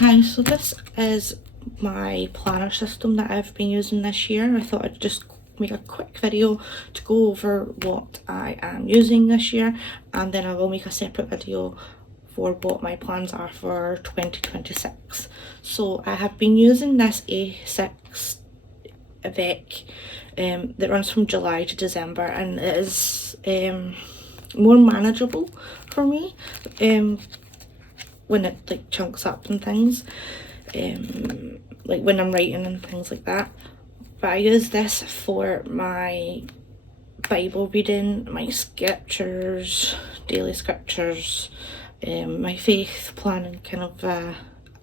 Hi, so this is my planner system that I've been using this year. I thought I'd just make a quick video to go over what I am using this year, and then I will make a separate video for what my plans are for 2026. So I have been using this A6 Avec that runs from July to December, and it is more manageable for me when it like chunks up and things, like when I'm writing and things like that. But I use this for my Bible reading, my scriptures, daily scriptures, my faith planning kind of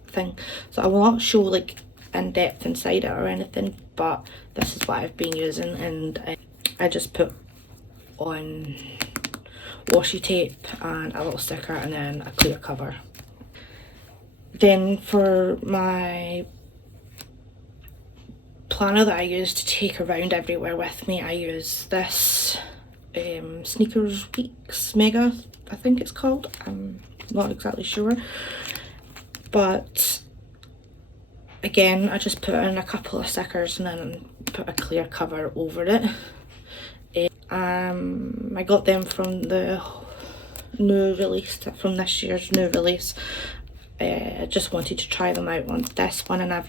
thing. So I will not show like in depth inside it or anything, but this is what I've been using, and I just put on washi tape and a little sticker and then a clear cover. Then for my planner that I use to take around everywhere with me, I use this Sneakers Weeks Mega, I think it's called. I'm not exactly sure, but again I just put in a couple of stickers and then put a clear cover over it. I got them from the new release, from this year's new release. I just wanted to try them out on this one, and I'm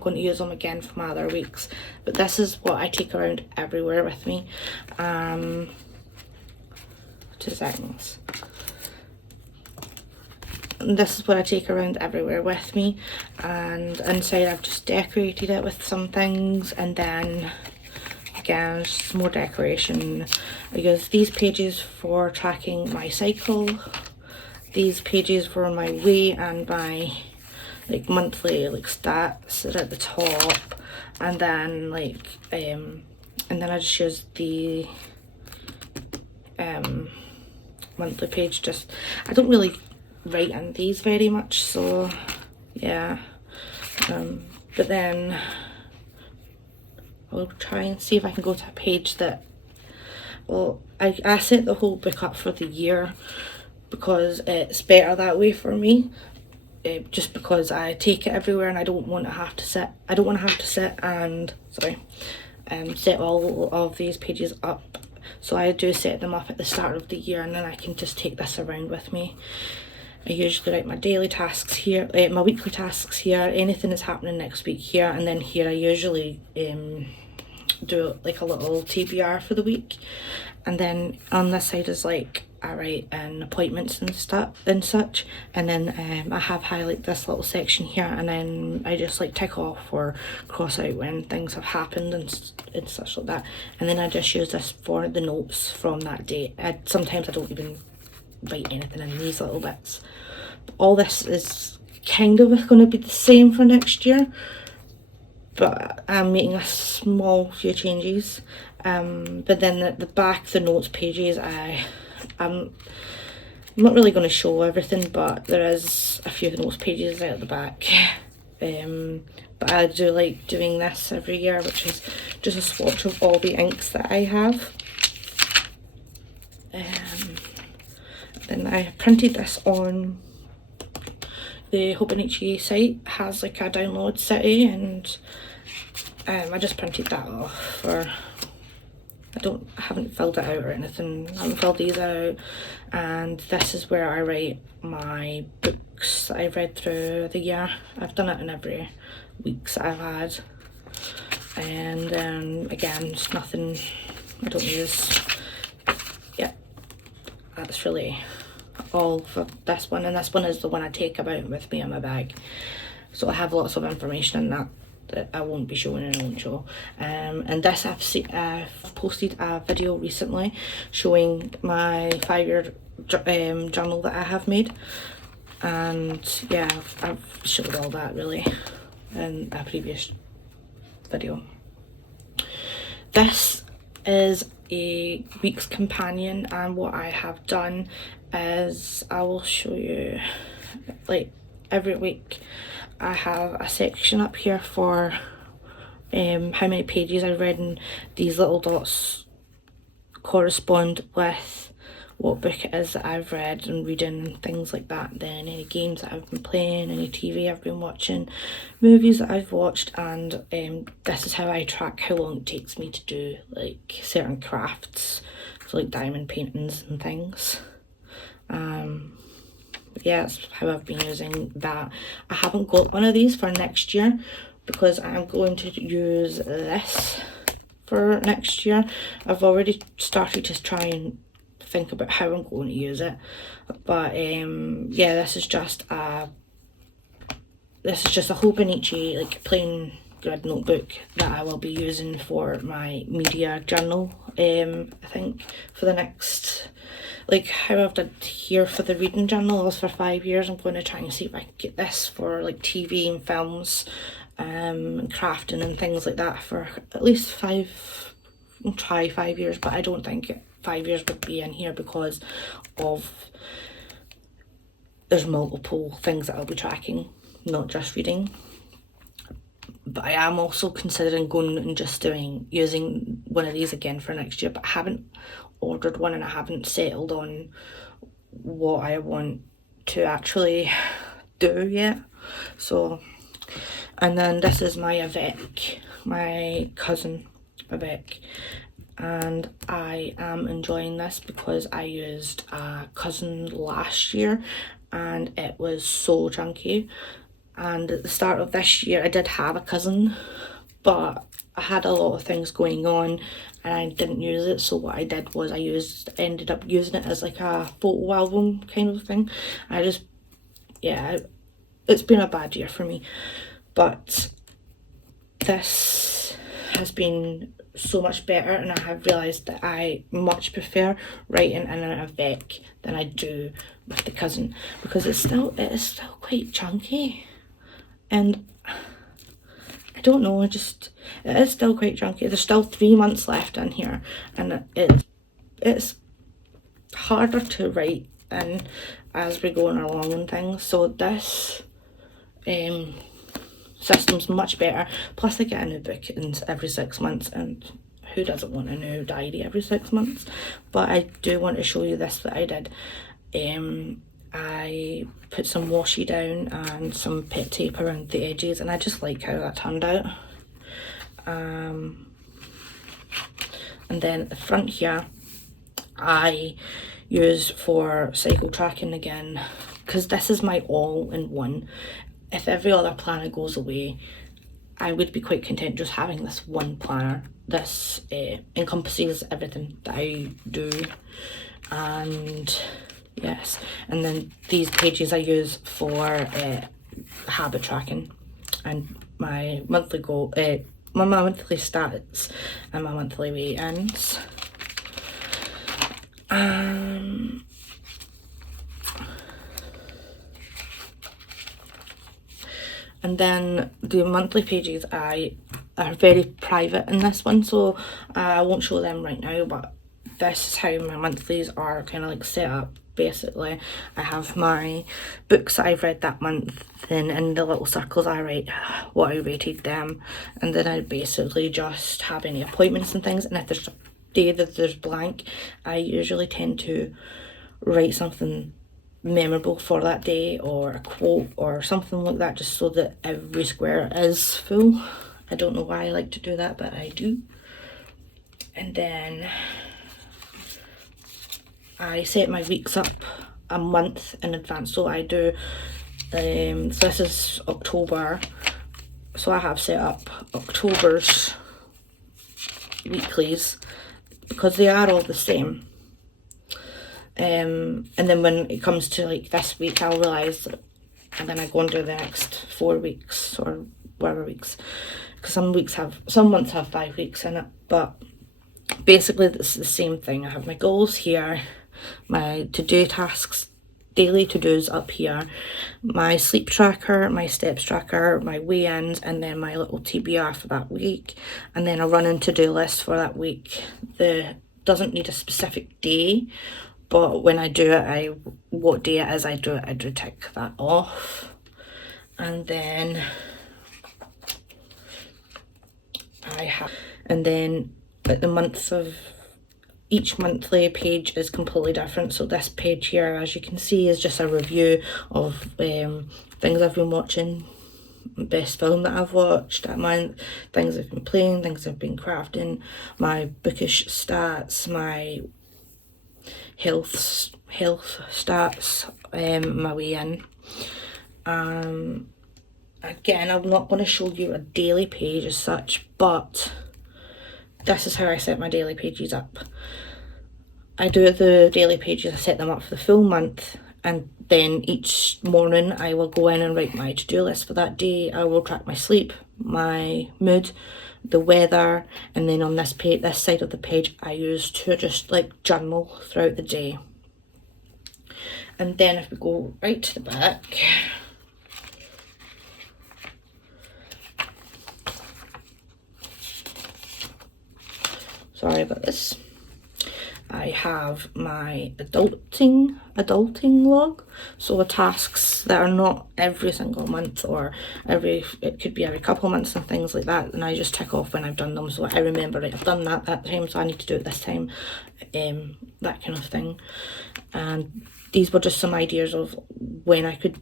going to use them again for my other weeks. But this is what I take around everywhere with me. 2 seconds. And this is what I take around everywhere with me, and inside I've just decorated it with some things, and then again just more decoration. I use these pages for tracking my cycle, these pages for my weight and my like monthly like stats are at the top, and then like and then I just use the monthly page. Just I don't really write in these very much, so yeah, but then I'll try and see if I can go to a page that, well, I set the whole book up for the year because it's better that way for me, just because I take it everywhere and I don't want to have to sit and set all of these pages up. So I do set them up at the start of the year, and then I can just take this around with me. I usually write my daily tasks here, my weekly tasks here, anything that's happening next week here, and then here I usually do like a little TBR for the week. And then on this side is like I write in appointments and stuff and such, and then I have highlight this little section here, and then I just like tick off or cross out when things have happened and such like that. And then I just use this for the notes from that day. Sometimes I don't even write anything in these little bits. All this is kind of going to be the same for next year, but I'm making a small few changes. But then at the back, the notes pages, I'm not really going to show everything, but there is a few notes pages out the back. But I do like doing this every year, which is just a swatch of all the inks that I have. Then I printed this on the Hobonichi site. It has like a download city, and I just printed that off. I haven't filled it out or anything. I haven't filled these out. And this is where I write my books that I've read through the year. I've done it in every weeks that I've had. And then again, just nothing I don't use. Yeah, that's really all for this one, and this one is the one I take about with me in my bag. So I have lots of information in that I won't be showing and I won't show. And this I've posted a video recently showing my 5-year journal that I have made, and yeah, I've showed all that really in a previous video. This is a week's companion, and what I have done is I will show you, like every week I have a section up here for how many pages I read, and these little dots correspond with what book it is that I've read and reading and things like that, then any games that I've been playing, any TV I've been watching, movies that I've watched, and this is how I track how long it takes me to do like certain crafts, so like diamond paintings and things. Yeah, that's how I've been using that. I haven't got one of these for next year because I'm going to use this for next year. I've already started to try and think about how I'm going to use it, but yeah, this is just a Hobonichi like plain grid notebook that I will be using for my media journal. I think for the next, like how I've done here for the reading journal was for 5 years. I'm going to try and see if I can get this for like TV and films, and crafting and things like that for at least 5 years, but I don't think 5 years would be in here because of there's multiple things that I'll be tracking, not just reading. But I am also considering going and just using one of these again for next year, but I haven't ordered one and I haven't settled on what I want to actually do yet. So, and then this is my Avec, my cousin Avec, and I am enjoying this because I used a cousin last year and it was so chunky. And at the start of this year I did have a cousin, but I had a lot of things going on and I didn't use it. So what I did was I ended up using it as like a photo album kind of thing. Yeah, it's been a bad year for me, but this has been so much better, and I have realised that I much prefer writing in an Avec than I do with the cousin, because it is still quite chunky, and I don't know, it is still quite chunky. There's still 3 months left in here, and it's harder to write in as we're going along and things. So this system's much better. Plus I get a new book every 6 months, and who doesn't want a new diary every 6 months? But I do want to show you this that I did. I put some washi down and some pet tape around the edges, and I just like how that turned out. And then at the front here I use for cycle tracking again, because this is my all-in-one. If every other planner goes away, I would be quite content just having this one planner. This encompasses everything that I do. And yes, and then these pages I use for habit tracking and my monthly goal, my monthly stats and my monthly weigh-ins. And then the monthly pages are very private in this one, so I won't show them right now, but this is how my monthlies are kind of like set up. Basically, I have my books that I've read that month, then in the little circles I write what I rated them, and then I basically just have any appointments and things, and if there's a day that there's blank, I usually tend to write something memorable for that day, or a quote or something like that, just so that every square is full. I don't know why I like to do that, but I do. And then I set my weeks up a month in advance, so I do so this is October, so I have set up October's weeklies because they are all the same. And then when it comes to like this week, I'll realise that, and then I go and do the next 4 weeks or whatever weeks, because some months have 5 weeks in it, but basically it's the same thing. I have my goals here, my to-do tasks, daily to-dos up here, my sleep tracker, my steps tracker, my weigh-ins, and then my little TBR for that week, and then a running to-do list for that week. Doesn't need a specific day, but when I do it, what day it is I do tick that off. And then at the months of each monthly page is completely different. So this page here, as you can see, is just a review of things I've been watching, best film that I've watched that month, things I've been playing, things I've been crafting, my bookish stats, my health stats, my way in. Again, I'm not going to show you a daily page as such, but this is how I set my daily pages up. I do the daily pages, I set them up for the full month, and then each morning I will go in and write my to-do list for that day. I will track my sleep, my mood, the weather, and then on this page, this side of the page, I use to just like journal throughout the day. And then if we go right to the back, sorry about this, I have my adulting log, so the tasks that are not every single month or it could be every couple of months and things like that, and I just tick off when I've done them, so I remember, right, I've done that time, so I need to do it this time, that kind of thing. And these were just some ideas of when I could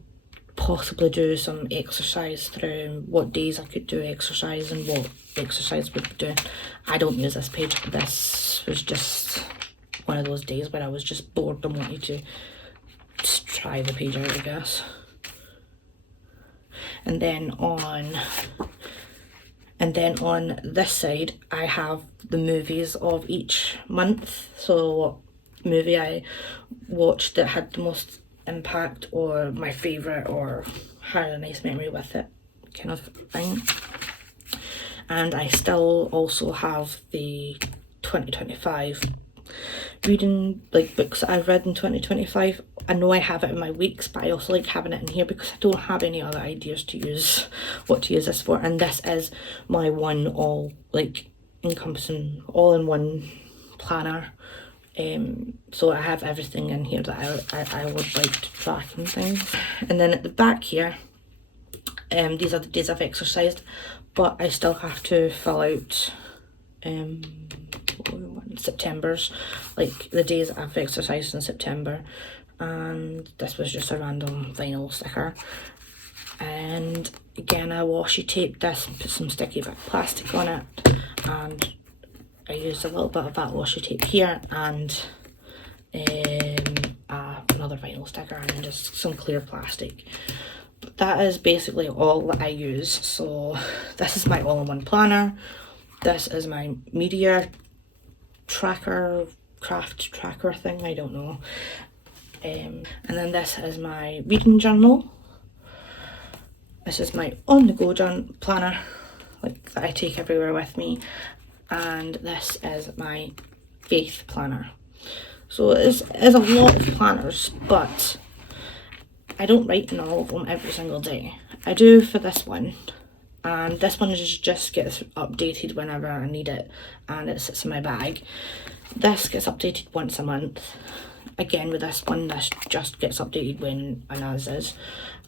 possibly do some exercise through, what days I could do exercise and what exercise would be doing. I don't use this page. This was just one of those days where I was just bored and wanted to just try the page out, I guess. And then on this side, I have the movies of each month. So what movie I watched that had the most impact, or my favourite, or had a nice memory with it, kind of thing. And I still also have the 2025 reading, like books that I've read in 2025. I know I have it in my weeks, but I also like having it in here because I don't have any other ideas to use, what to use this for. And this is my one all like encompassing, all-in-one planner. So I have everything in here that I would like to track and things. And then at the back here, these are the days I've exercised, but I still have to fill out September's, like the days I've exercised in September. And this was just a random vinyl sticker. And again, I washi taped this and put some sticky plastic on it, and I used a little bit of that washi tape here, and another vinyl sticker, and then just some clear plastic. But that is basically all that I use. So this is my all-in-one planner. This is my media tracker, craft tracker thing, I don't know. And then this is my reading journal. This is my on-the-go planner, like that I take everywhere with me. And this is my faith planner. So it is a lot of planners, but I don't write in all of them every single day. I do for this one, and this one just gets updated whenever I need it, and it sits in my bag. This gets updated once a month. Again, with this one, this just gets updated when and as is,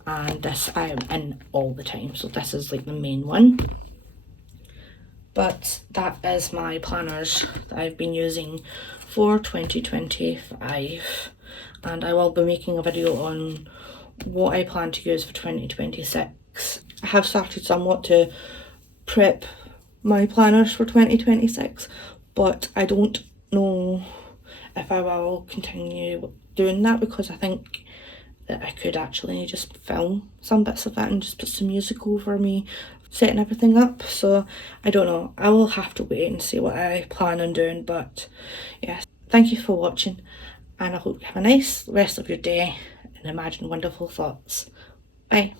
and this I am in all the time, so this is like the main one. But that is my planners that I've been using for 2025, and I will be making a video on what I plan to use for 2026. I have started somewhat to prep my planners for 2026, but I don't know if I will continue doing that, because I think that I could actually just film some bits of that and just put some music over me setting everything up. So I don't know, I will have to wait and see what I plan on doing. But yes, thank you for watching, and I hope you have a nice rest of your day and imagine wonderful thoughts. Bye.